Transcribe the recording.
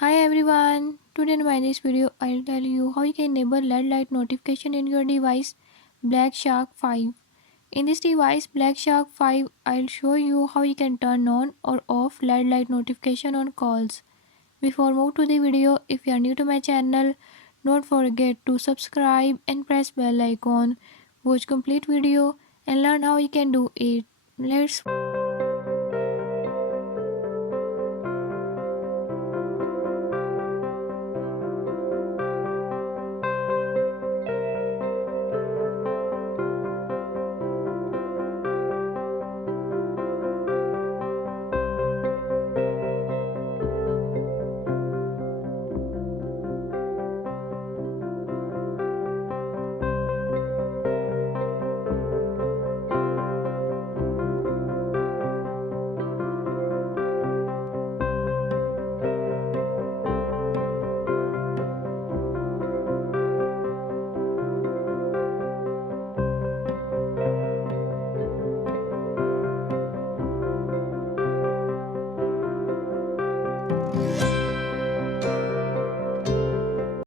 Hi everyone, today in my this video I'll tell you how you can enable LED light notification in your device Black Shark 5. In this device Black Shark 5 I'll show you how you can turn on or off LED light notification on calls. Before move to the video, if you are new to my channel, don't forget to subscribe and press bell icon. Watch complete video and learn how you can do it. Let's